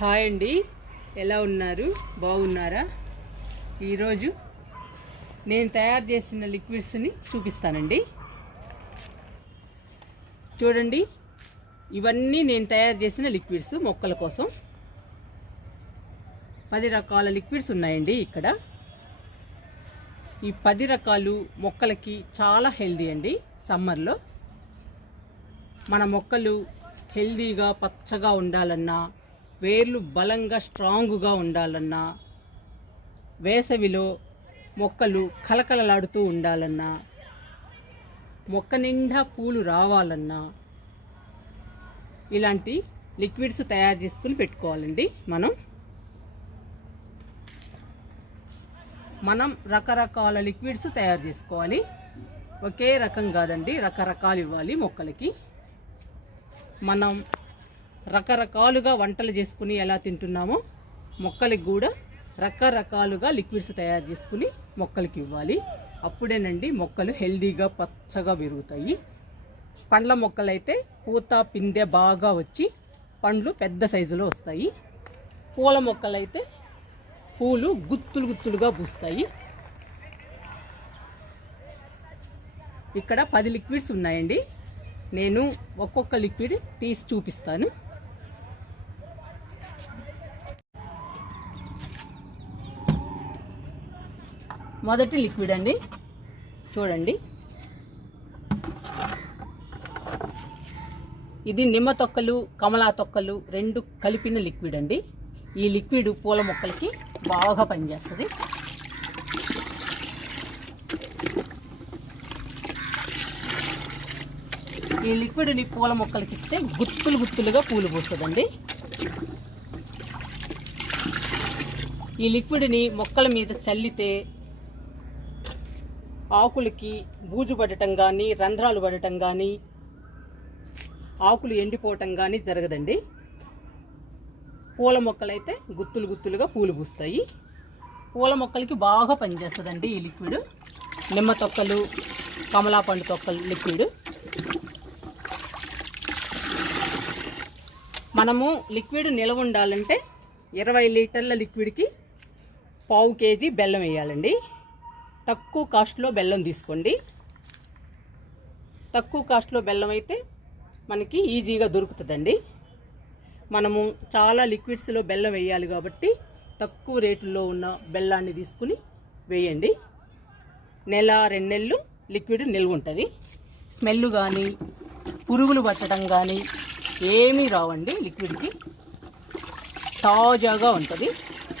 Hi అండి, ఎలా ఉన్నారు? బాగున్నారా? ఈరోజు నేను తయారు చేసిన లిక్విడ్స్ని చూపిస్తానండి. చూడండి, ఇవన్నీ నేను తయారు చేసిన లిక్విడ్స్ మొక్కల కోసం. 10 రకాల లిక్విడ్స్ ఉన్నాయండి ఇక్కడ. ఈ 10 రకాలు మొక్కలకి చాలా హెల్దీ అండి. సమ్మర్లో మన మొక్కలు హెల్దీగా పచ్చగా ఉండాలన్నా, వేర్లు బలంగా స్ట్రాంగ్గా ఉండాలన్నా, వేసవిలో మొక్కలు కలకలలాడుతూ ఉండాలన్నా, మొక్క నిండా పూలు రావాలన్నా ఇలాంటి లిక్విడ్స్ తయారు చేసుకుని పెట్టుకోవాలండి. మనం రకరకాల లిక్విడ్స్ తయారు చేసుకోవాలి. ఒకే రకం కాదండి, రకరకాలు ఇవ్వాలి మొక్కలకి. మనం రకరకాలుగా వంటలు చేసుకుని ఎలా తింటున్నామో మొక్కలకి కూడా రకరకాలుగా లిక్విడ్స్ తయారు చేసుకుని మొక్కలకి ఇవ్వాలి. అప్పుడేనండి మొక్కలు హెల్దీగా పచ్చగా పెరుగుతాయి. పండ్ల మొక్కలైతే పూత పిందె బాగా వచ్చి పండ్లు పెద్ద సైజులో వస్తాయి. పూల మొక్కలైతే పూలు గుత్తులు గుత్తులుగా పూస్తాయి. ఇక్కడ 10 లిక్విడ్స్ ఉన్నాయండి. నేను ఒక్కొక్క లిక్విడ్ తీసి చూపిస్తాను. మొదటి లిక్విడ్ అండి, చూడండి. ఇది నిమ్మ తొక్కలు, కమలా తొక్కలు 2 కలిపిన లిక్విడ్ అండి. ఈ లిక్విడ్ పూల మొక్కలకి బాగా పనిచేస్తుంది. ఈ లిక్విడ్ని పూల మొక్కలకి ఇస్తే గుత్తులు గుత్తులుగా పూలు పూస్తుందండి. ఈ లిక్విడ్ని మొక్కల మీద చల్లితే ఆకులకి బూజు పడటం కానీ, రంధ్రాలు పడటం కానీ, ఆకులు ఎండిపోవటం కానీ జరగదండి. పూల మొక్కలైతే గుత్తులు గుత్తులుగా పూలు పూస్తాయి. పూల మొక్కలకి బాగా పనిచేస్తుందండి ఈ లిక్విడ్. నిమ్మ తొక్కలు, కమలా పండు తొక్కలు లిక్విడ్. మనము లిక్విడ్ నిలవ ఉండాలంటే 20 లీటర్ల లిక్విడ్కి 1/2 కేజీ బెల్లం వేయాలండి. తక్కువ కాస్ట్లో బెల్లం తీసుకోండి. తక్కువ కాస్ట్లో బెల్లం అయితే మనకి ఈజీగా దొరుకుతుందండి. మనము చాలా లిక్విడ్స్లో బెల్లం వేయాలి కాబట్టి తక్కువ రేటులో ఉన్న బెల్లాన్ని తీసుకుని వేయండి. 1-2 నెలలు లిక్విడ్ నిల్వ ఉంటుంది. స్మెల్ కానీ, పురుగులు పట్టడం కానీ ఏమీ రావండి. లిక్విడ్కి తాజాగా ఉంటుంది.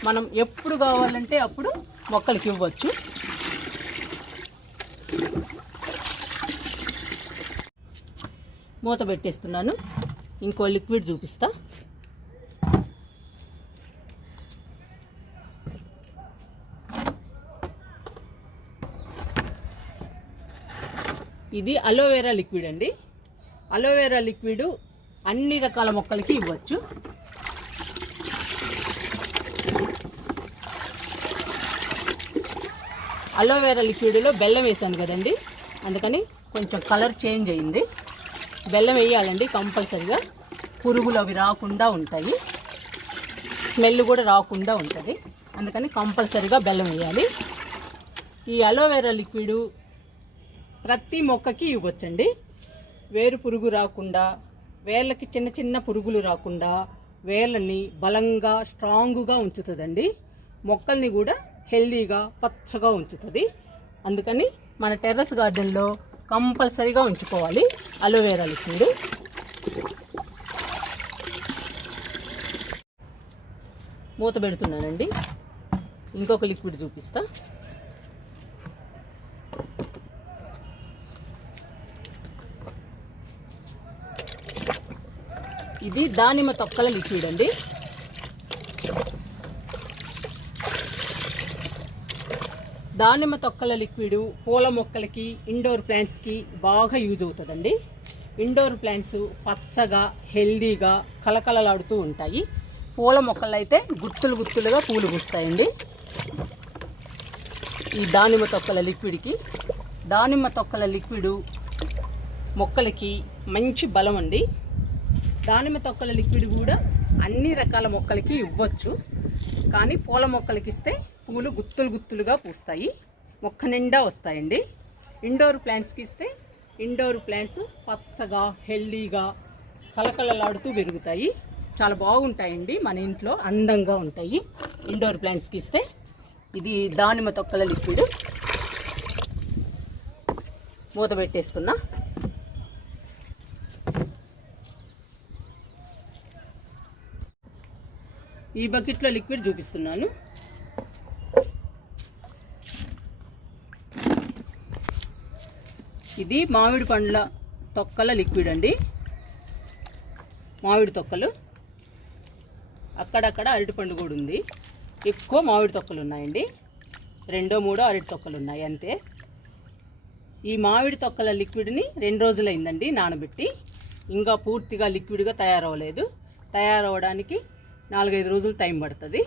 మనం ఎప్పుడు కావాలంటే అప్పుడు మొక్కలకి ఇవ్వచ్చు. మూత పెట్టేస్తున్నాను. ఇంకో లిక్విడ్ చూపిస్తా. ఇది అలోవెరా లిక్విడ్ అండి. అలోవెరా లిక్విడ్ అన్ని రకాల మొక్కలకి ఇవ్వచ్చు. అలోవెరా లిక్విడ్లో బెల్లం వేసాను కదండి, అందుకని కొంచెం కలర్ చేంజ్ అయింది. బెల్లం వేయాలండి కంపల్సరిగా. పురుగులు అవి రాకుండా ఉంటాయి, స్మెల్ కూడా రాకుండా ఉంటుంది. అందుకని కంపల్సరిగా బెల్లం వేయాలి. ఈ అలోవెరా లిక్విడ్ ప్రతి మొక్కకి ఇవ్వచ్చండి. వేరు పురుగు రాకుండా, వేళ్ళకి చిన్న చిన్న పురుగులు రాకుండా వేళ్ళని బలంగా స్ట్రాంగ్గా ఉంచుతుందండి. మొక్కల్ని కూడా హెల్దీగా పచ్చగా ఉంచుతుంది. అందుకని మన టెర్రస్ గార్డెన్లో కంపల్సరీగా ఉంచుకోవాలి అలోవెరా లిక్విడ్. మూత పెడుతున్నానండి. ఇంకొక లిక్విడ్ చూపిస్తా. ఇది దానిమ్మ తొక్కల లిక్విడ్ అండి. దానిమ్మ తొక్కల లిక్విడ్ పూల మొక్కలకి, ఇండోర్ ప్లాంట్స్కి బాగా యూజ్ అవుతుందండి. ఇండోర్ ప్లాంట్స్ పచ్చగా హెల్దీగా కలకలలాడుతూ ఉంటాయి. పూల మొక్కలు అయితే గుత్తులు గుత్తులుగా పూలు పూస్తాయండి. ఈ దానిమ్మ తొక్కల లిక్విడ్కి, దానిమ్మ తొక్కల లిక్విడ్ మొక్కలకి మంచి బలం అండి. దానిమ్మ తొక్కల లిక్విడ్ కూడా అన్ని రకాల మొక్కలకి ఇవ్వచ్చు, కానీ పూల మొక్కలకి ఇస్తే పూలు గుత్తులు గుత్తులుగా పూస్తాయి, మొక్క నిండా వస్తాయండి. ఇండోర్ ప్లాంట్స్కి ఇస్తే ఇండోర్ ప్లాంట్స్ పచ్చగా హెల్దీగా కలకలలాడుతూ పెరుగుతాయి, చాలా బాగుంటాయండి, మన ఇంట్లో అందంగా ఉంటాయి ఇండోర్ ప్లాంట్స్కి ఇస్తే. ఇది దానిమ్మ తొక్కల లిక్విడ్, మూత పెట్టేస్తున్నా. ఈ బకెట్లో లిక్విడ్ చూపిస్తున్నాను. ఇది మామిడి పండ్ల తొక్కల లిక్విడ్ అండి. మామిడి తొక్కలు, అక్కడక్కడ అరటిపండు కూడా ఉంది. ఎక్కువ మామిడి తొక్కలు ఉన్నాయండి, 2-3 అరటి తొక్కలు ఉన్నాయి అంతే. ఈ మామిడి తొక్కల లిక్విడ్ని 2 రోజులైందండి నానబెట్టి, ఇంకా పూర్తిగా లిక్విడ్గా తయారవ్వలేదు. తయారవడానికి 4-5 రోజులు టైం పడుతుంది.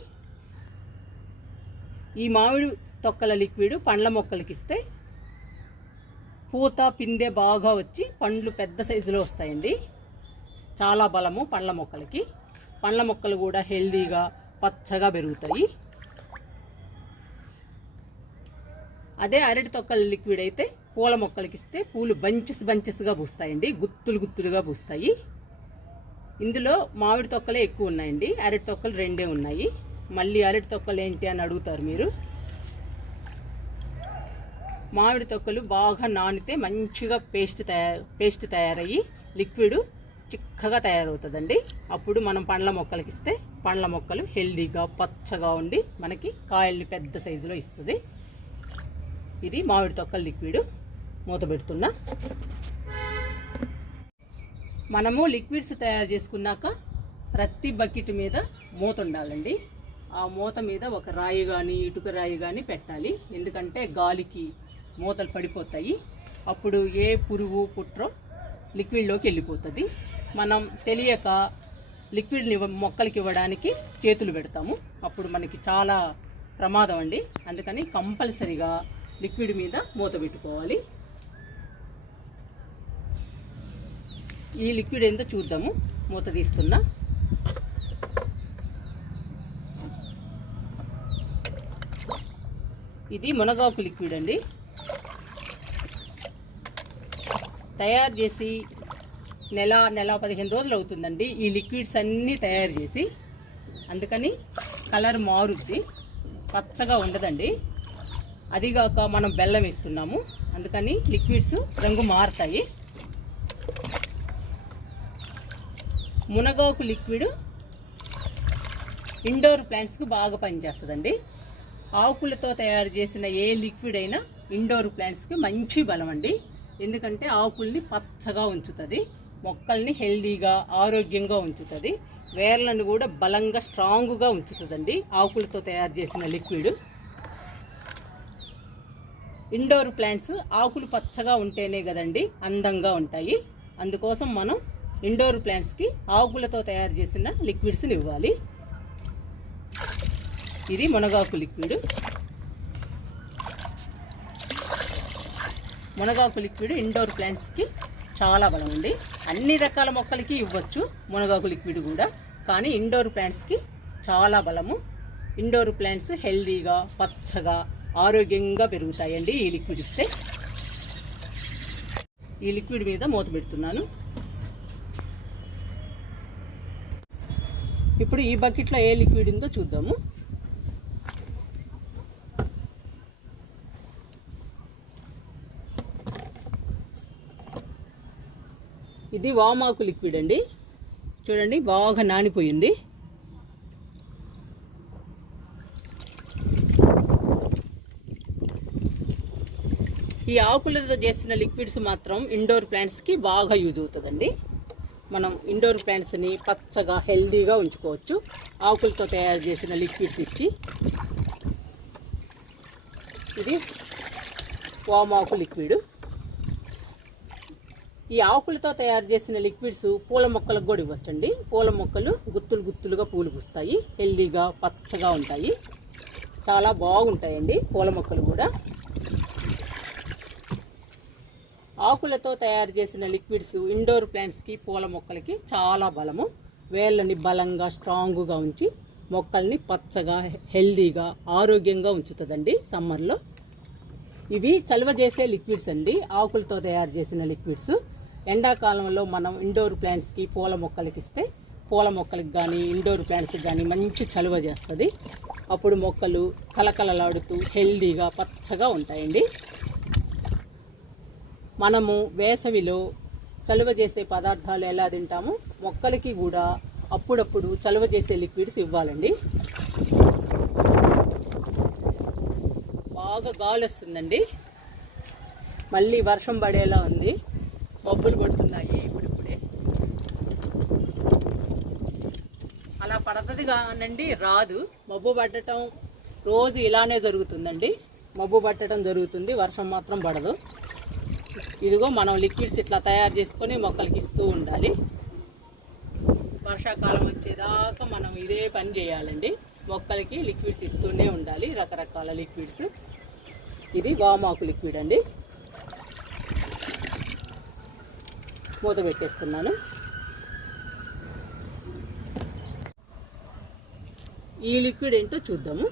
ఈ మామిడి తొక్కల లిక్విడ్ పండ్ల మొక్కలకి ఇస్తే పూత పిందె బాగా వచ్చి పండ్లు పెద్ద సైజులో వస్తాయండి, చాలా బలము పండ్ల మొక్కలకి. పండ్ల మొక్కలు కూడా హెల్దీగా పచ్చగా పెరుగుతాయి. అదే అరటి తొక్కల లిక్విడ్ అయితే పూల మొక్కలకి ఇస్తే పూలు బంచెస్గా పూస్తాయండి, గుత్తులు గుత్తులుగా పూస్తాయి. ఇందులో మామిడి తొక్కలే ఎక్కువ ఉన్నాయండి, అరటి తొక్కలు 2 ఉన్నాయి. మళ్ళీ అరటి తొక్కలు ఏంటి అని అడుగుతారు మీరు. మామిడి తొక్కలు బాగా నానితే మంచిగా పేస్ట్ తయారయ్యి లిక్విడ్ చిక్కగా తయారవుతుందండి. అప్పుడు మనం పండ్ల మొక్కలకి ఇస్తే పండ్ల మొక్కలు హెల్దీగా పచ్చగా ఉండి మనకి కాయల్ని పెద్ద సైజులో ఇస్తుంది. ఇది మామిడి తొక్కల లిక్విడ్, మూత పెడుతున్నా. మనము లిక్విడ్స్ తయారు చేసుకున్నాక ప్రతి బకెట్ మీద మూత ఉండాలండి. ఆ మూత మీద ఒక రాయి కానీ ఇటుక రాయి కానీ పెట్టాలి, ఎందుకంటే గాలికి మూతలు పడిపోతాయి. అప్పుడు ఏ పురుగు పుట్రో లిక్విడ్లోకి వెళ్ళిపోతుంది. మనం తెలియక లిక్విడ్ని మొక్కలకి ఇవ్వడానికి చేతులు పెడతాము, అప్పుడు మనకి చాలా ప్రమాదం అండి. అందుకని కంపల్సరిగా లిక్విడ్ మీద మూత పెట్టుకోవాలి. ఈ లిక్విడ్ ఏంటో చూద్దాము. మూత తీస్తున్నా. ఇది మునగాకు లిక్విడ్ అండి. తయారు చేసి నెల 15 రోజులు అవుతుందండి ఈ లిక్విడ్స్ అన్నీ తయారు చేసి. అందుకని కలర్ మారుద్ది, పచ్చగా ఉండదండి. అదిగాక మనం బెల్లం వేస్తున్నాము, అందుకని లిక్విడ్స్ రంగు మారుతాయి. మునగాకు లిక్విడ్ ఇండోర్ ప్లాంట్స్కి బాగా పనిచేస్తుందండి. ఆకులతో తయారు చేసిన ఏ లిక్విడ్ అయినా ఇండోర్ ప్లాంట్స్కి మంచి బలం అండి, ఎందుకంటే ఆకుల్ని పచ్చగా ఉంచుతుంది, మొక్కల్ని హెల్దీగా ఆరోగ్యంగా ఉంచుతుంది, వేర్లను కూడా బలంగా స్ట్రాంగ్గా ఉంచుతుందండి ఆకులతో తయారు చేసిన లిక్విడ్. ఇండోర్ ప్లాంట్స్ ఆకులు పచ్చగా ఉంటేనే కదండి అందంగా ఉంటాయి. అందుకోసం మనం ఇండోర్ ప్లాంట్స్కి ఆకులతో తయారు చేసిన లిక్విడ్స్ని ఇవ్వాలి. ఇది మునగాకు లిక్విడ్. మునగాకు లిక్విడ్ ఇండోర్ ప్లాంట్స్కి చాలా బలం ఉంది. అన్ని రకాల మొక్కలకి ఇవ్వచ్చు మునగాకు లిక్విడ్ కూడా, కానీ ఇండోర్ ప్లాంట్స్కి చాలా బలము. ఇండోర్ ప్లాంట్స్ హెల్దీగా పచ్చగా ఆరోగ్యంగా పెరుగుతాయండి ఈ లిక్విడ్ ఇస్తే. ఈ లిక్విడ్ మీద మూత పెడుతున్నాను. ఇప్పుడు ఈ బకెట్లో ఏ లిక్విడ్ ఉందో చూద్దాము. ఇది వామాకు లిక్విడ్ అండి, చూడండి బాగా నానిపోయింది. ఈ ఆకులతో చేసిన లిక్విడ్స్ మాత్రం ఇండోర్ ప్లాంట్స్కి బాగా యూజ్ అవుతుందండి. మనం ఇండోర్ ప్లాంట్స్ని పచ్చగా హెల్దీగా ఉంచుకోవచ్చు ఆకులతో తయారు చేసిన లిక్విడ్స్ ఇచ్చి. ఇది వామాకు లిక్విడ్. ఈ ఆకులతో తయారు చేసిన లిక్విడ్స్ పూల మొక్కలకు కూడా ఇవ్వచ్చండి. పూల మొక్కలు గుత్తులు గుత్తులుగా పూలు పూస్తాయి, హెల్దీగా పచ్చగా ఉంటాయి, చాలా బాగుంటాయండి పూల మొక్కలు కూడా. ఆకులతో తయారు చేసిన లిక్విడ్స్ ఇండోర్ ప్లాంట్స్కి, పూల మొక్కలకి చాలా బలము. వేళ్ళని బలంగా స్ట్రాంగ్గా ఉంచి మొక్కల్ని పచ్చగా, హెల్దీగా, ఆరోగ్యంగా ఉంచుతుందండి సమ్మర్లో. ఇవి చలువ చేసే లిక్విడ్స్ అండి, ఆకులతో తయారు చేసిన లిక్విడ్స్. ఎండాకాలంలో మనం ఇండోర్ ప్లాంట్స్కి, పూల మొక్కలకి ఇస్తే పూల మొక్కలకి కానీ ఇండోర్ ప్లాంట్స్కి కానీ మంచి చలువ చేస్తుంది. అప్పుడు మొక్కలు కలకలలాడుతూ హెల్దీగా పచ్చగా ఉంటాయండి. మనము వేసవిలో చలువ చేసే పదార్థాలు ఎలా తింటామో మొక్కలకి కూడా అప్పుడప్పుడు చలువ చేసే లిక్విడ్స్ ఇవ్వాలండి. బాగా గాలి వస్తుందండి, మళ్ళీ వర్షం పడేలా ఉంది, మబ్బులు పడుతున్నాయి ఇప్పుడిప్పుడే. అలా పడుతుంది కానండి, రాదు. మబ్బు పట్టడం రోజు ఇలానే జరుగుతుందండి, మబ్బు పట్టడం జరుగుతుంది, వర్షం మాత్రం పడదు. ఇదిగో మనం లిక్విడ్స్ ఇట్లా తయారు చేసుకొని మొక్కలకి ఇస్తూ ఉండాలి. వర్షాకాలం వచ్చేదాకా మనం ఇదే పని చేయాలండి, మొక్కలకి లిక్విడ్స్ ఇస్తూనే ఉండాలి, రకరకాల లిక్విడ్స్. ఇది వామాకు లిక్విడ్ అండి, మూత పెట్టేస్తున్నాను. ఈ లిక్విడ్ ఏంటో చూద్దాము.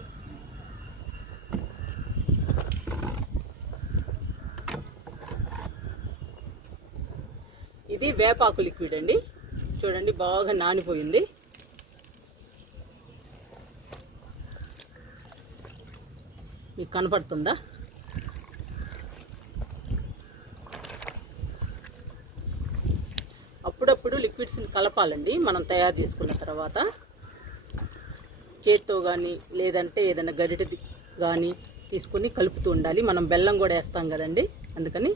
ఇది వేపాకు లిక్విడ్ అండి, చూడండి బాగా నానిపోయింది. మీకు కనపడుతుందా? అప్పుడప్పుడు లిక్విడ్స్ని కలపాలండి మనం తయారు చేసుకున్న తర్వాత. చేత్తో కానీ లేదంటే ఏదైనా గరిటె కానీ తీసుకొని కలుపుతూ ఉండాలి. మనం బెల్లం కూడా వేస్తాం కదండి, అందుకని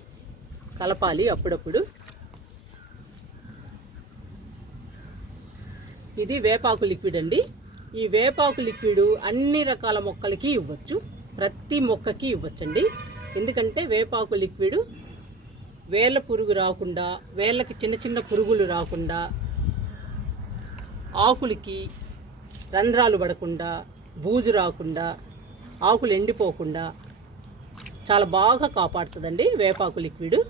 కలపాలి అప్పుడప్పుడు. ఇది వేపాకు లిక్విడ్ అండి. ఈ వేపాకు లిక్విడ్ అన్ని రకాల మొక్కలకి ఇవ్వచ్చు, ప్రతి మొక్కకి ఇవ్వచ్చండి. ఎందుకంటే వేపాకు లిక్విడ్ వేళ్ళ పురుగు రాకుండా, వేళ్ళకి చిన్న చిన్న పురుగులు రాకుండా, ఆకులకి రంధ్రాలు పడకుండా, బూజు రాకుండా, ఆకులు ఎండిపోకుండా చాలా బాగా కాపాడుతుందండి వేపాకు లిక్విడ్.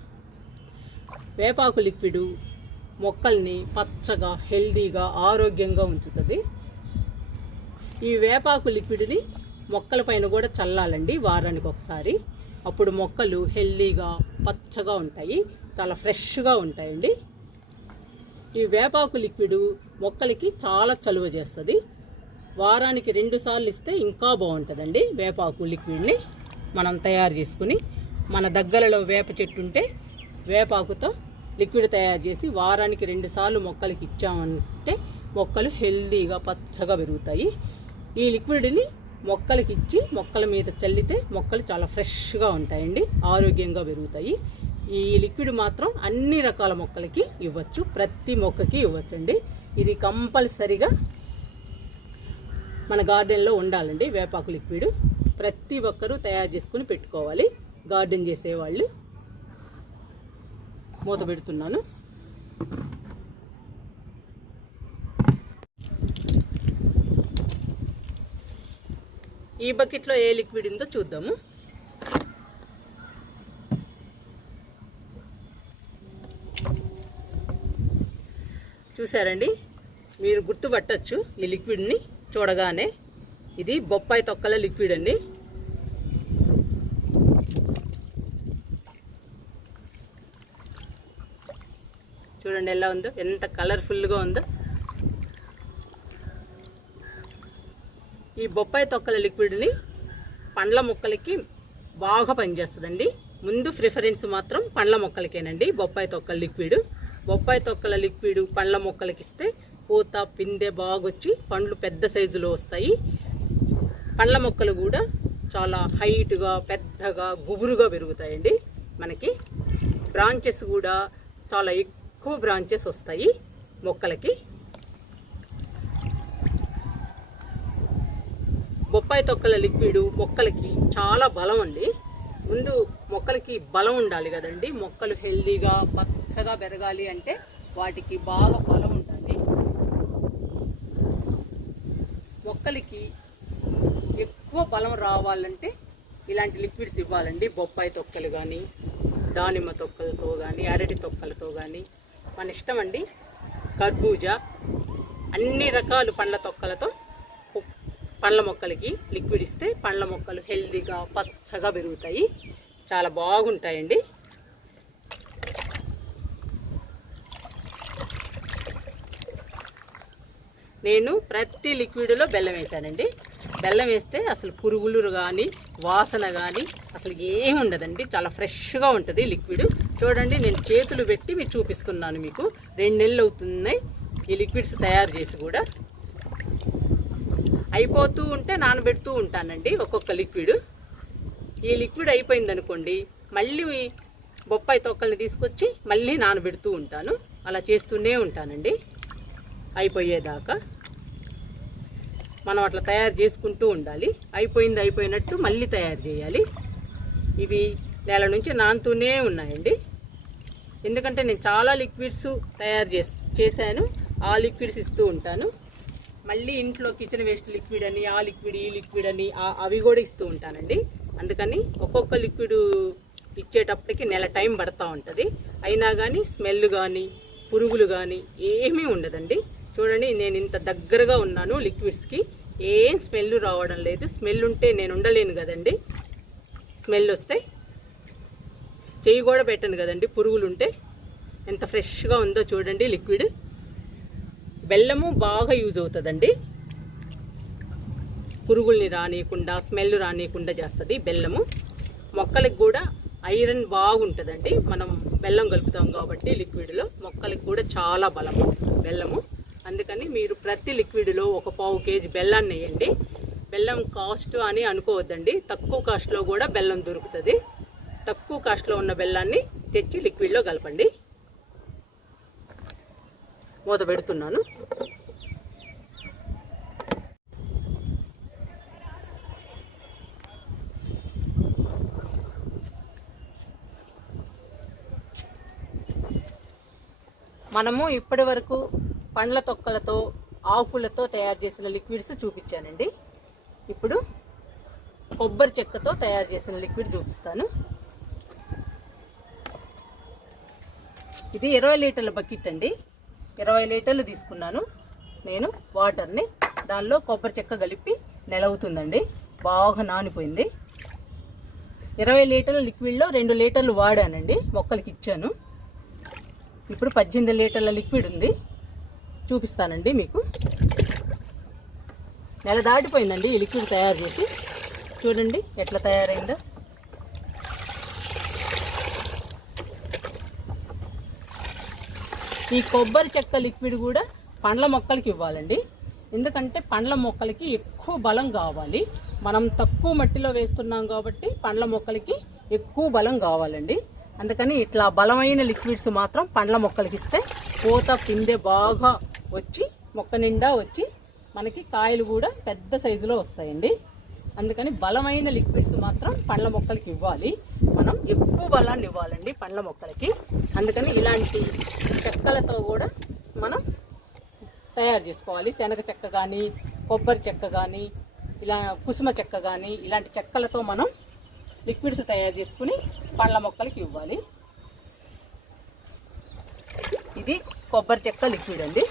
వేపాకు లిక్విడ్ మొక్కల్ని పచ్చగా, హెల్దీగా, ఆరోగ్యంగా ఉంచుతుంది. ఈ వేపాకు లిక్విడ్ని మొక్కల పైన కూడా చల్లాలండి వారానికి ఒకసారి. అప్పుడు మొక్కలు హెల్దీగా, పచ్చగా ఉంటాయి, చాలా ఫ్రెష్గా ఉంటాయండి. ఈ వేపాకు లిక్విడ్ మొక్కలకి చాలా చలువ చేస్తుంది. వారానికి 2 సార్లు ఇస్తే ఇంకా బాగుంటుందండి. వేపాకు లిక్విడ్ని మనం తయారు చేసుకుని, మన దగ్గరలో వేప చెట్టు ఉంటే వేపాకుతో లిక్విడ్ తయారు చేసి వారానికి 2 సార్లు మొక్కలకి ఇచ్చామంటే మొక్కలు హెల్దీగా పచ్చగా పెరుగుతాయి. ఈ లిక్విడ్ని మొక్కలకి ఇచ్చి మొక్కల మీద చల్లితే మొక్కలు చాలా ఫ్రెష్గా ఉంటాయండి, ఆరోగ్యంగా పెరుగుతాయి. ఈ లిక్విడ్ మాత్రం అన్ని రకాల మొక్కలకి ఇవ్వచ్చు, ప్రతి మొక్కకి ఇవ్వచ్చండి. ఇది కంపల్సరిగా మన గార్డెన్లో ఉండాలండి. వేపాకు లిక్విడ్ ప్రతి ఒక్కరూ తయారు చేసుకుని పెట్టుకోవాలి, గార్డెన్ చేసేవాళ్ళు. మూత పెడుతున్నాను. ఈ బకెట్లో ఏ లిక్విడ్ ఉందో చూద్దాము. చూసారండి, మీరు గుర్తుపట్టచ్చు ఈ లిక్విడ్ని చూడగానే. ఇది బొప్పాయి తొక్కల లిక్విడ్ అండి. చూడండి ఎలా ఉందో, ఎంత కలర్ఫుల్గా ఉందో. ఈ బొప్పాయి తొక్కల లిక్విడ్ని పండ్ల మొక్కలకి బాగా పనిచేస్తుందండి. ముందు ప్రిఫరెన్స్ మాత్రం పండ్ల మొక్కలకేనండి బొప్పాయి తొక్కల లిక్విడ్. బొప్పాయి తొక్కల లిక్విడ్ పండ్ల మొక్కలకి ఇస్తే పూత, పిందె బాగొచ్చి పండ్లు పెద్ద సైజులో వస్తాయి. పండ్ల మొక్కలు కూడా చాలా హైట్గా, పెద్దగా, గుబురుగా పెరుగుతాయండి. మనకి బ్రాంచెస్ కూడా చాలా ఎక్కువ బ్రాంచెస్ వస్తాయి మొక్కలకి. బొప్పాయి తొక్కల లిక్విడ్ మొక్కలకి చాలా బలం అండి. ముందు మొక్కలకి బలం ఉండాలి కదండి. మొక్కలు హెల్దీగా, పచ్చగా పెరగాలి అంటే వాటికి బాగా బలం ఉండాలి. మొక్కలకి ఎక్కువ బలం రావాలంటే ఇలాంటి లిక్విడ్స్ ఇవ్వాలండి. బొప్పాయి తొక్కలు కానీ, దానిమ్మ తొక్కలతో కానీ అరటి తొక్కలతో కానీ మన ఇష్టం అండి. కర్బూజా, అన్ని రకాల పండ్ల తొక్కలతో పండ్ల మొక్కలకి లిక్విడ్ ఇస్తే పండ్ల మొక్కలు హెల్దీగా పచ్చగా పెరుగుతాయి, చాలా బాగుంటాయండి. నేను ప్రతి లిక్విడ్లో బెల్లం వేసానండి. బెల్లం వేస్తే అసలు పురుగులు కానీ వాసన కానీ అసలు ఏమి ఉండదండి, చాలా ఫ్రెష్గా ఉంటుంది లిక్విడ్. చూడండి, నేను చేతులు పెట్టి మీకు చూపిస్తున్నాను. మీకు 2 నెలలు అవుతున్నాయి ఈ లిక్విడ్స్ తయారు చేసి కూడా. అయిపోతూ ఉంటే నానబెడుతూ ఉంటానండి ఒక్కొక్క లిక్విడ్. ఈ లిక్విడ్ అయిపోయింది అనుకోండి, మళ్ళీ బొప్పాయి తొక్కల్ని తీసుకొచ్చి మళ్ళీ నానబెడుతూ ఉంటాను. అలా చేస్తూనే ఉంటానండి అయిపోయేదాకా. మనం అట్లా తయారు చేసుకుంటూ ఉండాలి. అయిపోయినట్టు మళ్ళీ తయారు చేయాలి. ఇవి నెల నుంచి నానుతూనే ఉన్నాయండి. ఎందుకంటే నేను చాలా లిక్విడ్స్ తయారు చేశాను, ఆ లిక్విడ్స్ ఇస్తూ ఉంటాను. మళ్ళీ ఇంట్లో కిచెన్ వేస్ట్ లిక్విడ్ అని, ఆ లిక్విడ్ ఈ లిక్విడ్ అని అవి కూడా ఇస్తూ ఉంటానండి. అందుకని ఒక్కొక్క లిక్విడ్ ఇచ్చేటప్పటికి నెల టైం పడుతూ ఉంటుంది. అయినా కానీ స్మెల్ కానీ పురుగులు కానీ ఏమీ ఉండదండి. చూడండి, నేను ఇంత దగ్గరగా ఉన్నాను లిక్విడ్స్కి, ఏం స్మెల్ రావడం లేదు. స్మెల్ ఉంటే నేను ఉండలేను కదండి. స్మెల్ వస్తే చెయ్యి కూడా పెట్టను కదండి పురుగులు ఉంటే. ఎంత ఫ్రెష్గా ఉందో చూడండి లిక్విడ్. బెల్లము బాగా యూజ్ అవుతుందండి, పురుగుల్ని రానియకుండా స్మెల్ రానియకుండా చేస్తుంది బెల్లము. మొక్కలకు కూడా ఐరన్ బాగుంటుందండి. మనం బెల్లం కలుపుతాం కాబట్టి లిక్విడ్లో మొక్కలకు కూడా చాలా బలము బెల్లము. అందుకని మీరు ప్రతి లిక్విడ్లో 1 పావు కేజీ బెల్లాన్ని వేయండి. బెల్లం కాస్ట్ అని అనుకోవద్దండి, తక్కువ కాస్ట్లో కూడా బెల్లం దొరుకుతుంది. తక్కువ కాస్ట్లో ఉన్న బెల్లాన్ని తెచ్చి లిక్విడ్లో కలపండి. మూత పెడుతున్నాను. మనము ఇప్పటి వరకు పండ్ల తొక్కలతో ఆకులతో తయారు చేసిన లిక్విడ్స్ చూపించానండి. ఇప్పుడు కొబ్బరి చెక్కతో తయారు చేసిన లిక్విడ్ చూపిస్తాను. ఇది 20 లీటర్ల బకెట్ అండి. 20 లీటర్లు తీసుకున్నాను నేను వాటర్ని. దానిలో కొబ్బరి చెక్క కలిపి నెలవుతుందండి, బాగా నానిపోయింది. 20 లీటర్ల లిక్విడ్లో 2 లీటర్లు వాడానండి, మొక్కలకి ఇచ్చాను. ఇప్పుడు 18 లీటర్ల లిక్విడ్ ఉంది, చూపిస్తానండి మీకు. నెల దాటిపోయిందండి ఈ లిక్విడ్ తయారు చేసి. చూడండి ఎట్లా తయారైందో. ఈ కొబ్బరి చెక్క లిక్విడ్ కూడా పండ్ల మొక్కలకి ఇవ్వాలండి. ఎందుకంటే పండ్ల మొక్కలకి ఎక్కువ బలం కావాలి. మనం తక్కువ మట్టిలో వేస్తున్నాం కాబట్టి పండ్ల మొక్కలకి ఎక్కువ బలం కావాలండి. అందుకని ఇట్లా బలమైన లిక్విడ్స్ మాత్రం పండ్ల మొక్కలకి ఇస్తే పూత పిందె బాగా వచ్చి మొక్క నిండా వచ్చి మనకి కాయలు కూడా పెద్ద సైజులో వస్తాయండి. అందుకని బలమైన లిక్విడ్స్ మాత్రం పండ్ల మొక్కలకి ఇవ్వాలి. మనం ఎక్కువ బలాన్ని ఇవ్వాలండి పండ్ల మొక్కలకి. అందుకని ఇలాంటి చెక్కలతో కూడా మనం తయారు చేసుకోవాలి. శనగ చెక్క కానీ కొబ్బరి చెక్క కానీ ఇలా కుసుమ చెక్క కానీ ఇలాంటి చెక్కలతో మనం లిక్విడ్స్ తయారు చేసుకుని పండ్ల మొక్కలకి ఇవ్వాలి. ఇది కొబ్బరి చెక్క లిక్విడ్ అండి.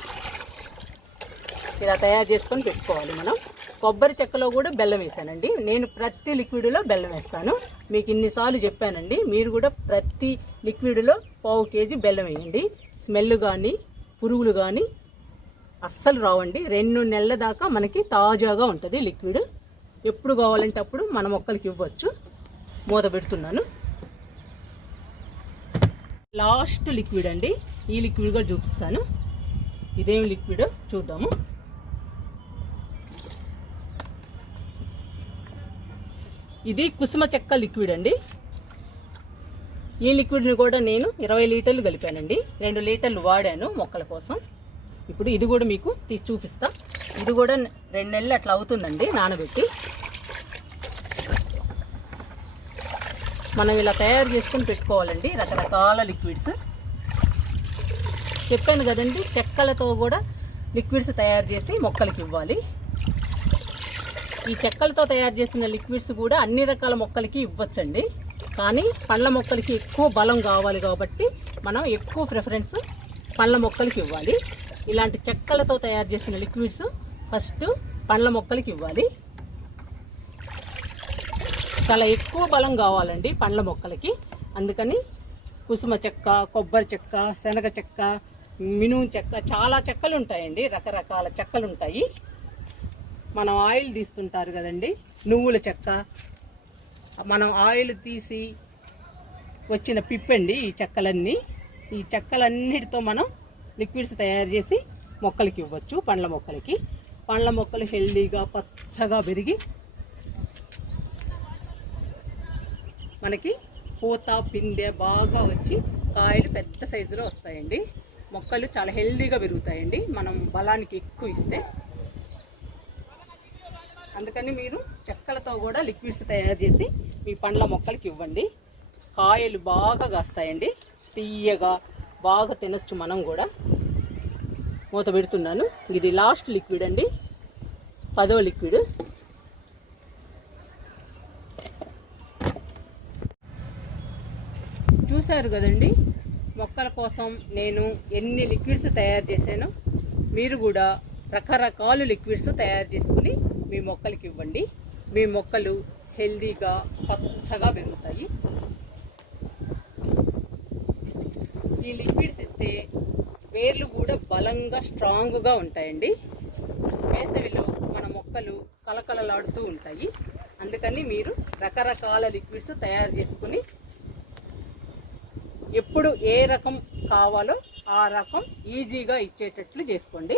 ఇలా తయారు చేసుకొని పెట్టుకోవాలి మనం. కొబ్బరి చెక్కలో కూడా బెల్లం వేసానండి. నేను ప్రతి లిక్విడ్లో బెల్లం వేస్తాను. మీకు ఇన్నిసార్లు చెప్పానండి, మీరు కూడా ప్రతి లిక్విడ్లో 1/2 కేజీ బెల్లం వేయండి. స్మెల్ కానీ పురుగులు కానీ అస్సలు రావండి. 2 నెలల దాకా మనకి తాజాగా ఉంటుంది లిక్విడ్. ఎప్పుడు కావాలంటే అప్పుడు మన మొక్కలకి ఇవ్వచ్చు. మూత పెడుతున్నాను. లాస్ట్ లిక్విడ్ అండి, ఈ లిక్విడ్ కూడా చూపిస్తాను. ఇదేం లిక్విడ్ చూద్దాము. ఇది కుసుమ చెక్క లిక్విడ్ అండి. ఈ లిక్విడ్ని కూడా నేను 20 లీటర్లు కలిపానండి. 2 లీటర్లు వాడాను మొక్కల కోసం. ఇప్పుడు ఇది కూడా మీకు తీసి చూపిస్తా. ఇది కూడా 2 నెలలు అట్లా అవుతుందండి నానబెట్టి. మనం ఇలా తయారు చేసుకుని పెట్టుకోవాలండి రకరకాల లిక్విడ్స్. చెప్పాను కదండి, చెక్కలతో కూడా లిక్విడ్స్ తయారు చేసి మొక్కలకి ఇవ్వాలి. ఈ చెక్కలతో తయారు చేసిన లిక్విడ్స్ కూడా అన్ని రకాల మొక్కలకి ఇవ్వచ్చండి. కానీ పండ్ల మొక్కలకి ఎక్కువ బలం కావాలి కాబట్టి మనం ఎక్కువ ప్రిఫరెన్స్ పండ్ల మొక్కలకి ఇవ్వాలి. ఇలాంటి చెక్కలతో తయారు చేసిన లిక్విడ్స్ ఫస్ట్ పండ్ల మొక్కలకి ఇవ్వాలి. చాలా ఎక్కువ బలం కావాలండి పండ్ల మొక్కలకి. అందుకని కుసుమ చెక్క, కొబ్బరి చెక్క, శనగ చెక్క, మినుము చెక్క, చాలా చెక్కలు ఉంటాయండి, రకరకాల చెక్కలు ఉంటాయి. మనం ఆయిల్ తీస్తుంటారు కదండి, నువ్వుల చెక్క, మనం ఆయిల్ తీసి వచ్చిన పిప్పండి ఈ చెక్కలన్నీ. ఈ చెక్కలన్నిటితో మనం లిక్విడ్స్ తయారు చేసి మొక్కలకి ఇవ్వచ్చు. పండ్ల మొక్కలకి, పండ్ల మొక్కలు హెల్దీగా పచ్చగా పెరిగి మనకి పూత పిందె బాగా వచ్చి కాయలు పెద్ద సైజులో వస్తాయండి. మొక్కలు చాలా హెల్దీగా పెరుగుతాయండి మనం బలానికి ఎక్కువ ఇస్తే. అందుకని మీరు చెక్కలతో కూడా లిక్విడ్స్ తయారు చేసి మీ పండ్ల మొక్కలకి ఇవ్వండి. కాయలు బాగా కాస్తాయండి, తీయగా బాగా తినచ్చు. మనం కూడా మూత పెడుతున్నాను. ఇది లాస్ట్ లిక్విడ్ అండి, 10వ లిక్విడ్. చూశారు కదండి మొక్కల కోసం నేను ఎన్ని లిక్విడ్స్ తయారు చేశానో. మీరు కూడా రకరకాల లిక్విడ్స్ తయారు చేసుకుని మీ మొక్కలకి ఇవ్వండి. మీ మొక్కలు హెల్దీగా పచ్చగా పెరుగుతాయి. ఈ లిక్విడ్స్ ఇస్తే వేర్లు కూడా బలంగా స్ట్రాంగ్గా ఉంటాయండి. వేసవిలో మన మొక్కలు కలకలలాడుతూ ఉంటాయి. అందుకని మీరు రకరకాల లిక్విడ్స్ తయారు చేసుకుని ఎప్పుడు ఏ రకం కావాలో ఆ రకం ఈజీగా ఇచ్చేటట్లు చేసుకోండి.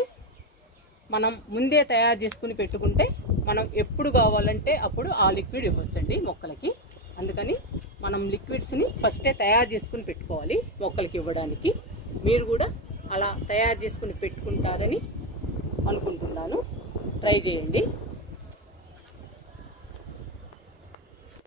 మనం ముందే తయారు చేసుకుని పెట్టుకుంటే మనం ఎప్పుడు కావాలంటే అప్పుడు ఆ లిక్విడ్ ఇవ్వచ్చండి మొక్కలకి. అందుకని మనం లిక్విడ్స్ని ఫస్టే తయారు చేసుకుని పెట్టుకోవాలి మొక్కలకి ఇవ్వడానికి. మీరు కూడా అలా తయారు చేసుకుని పెట్టుకుంటారని అనుకుంటున్నాను. ట్రై చేయండి.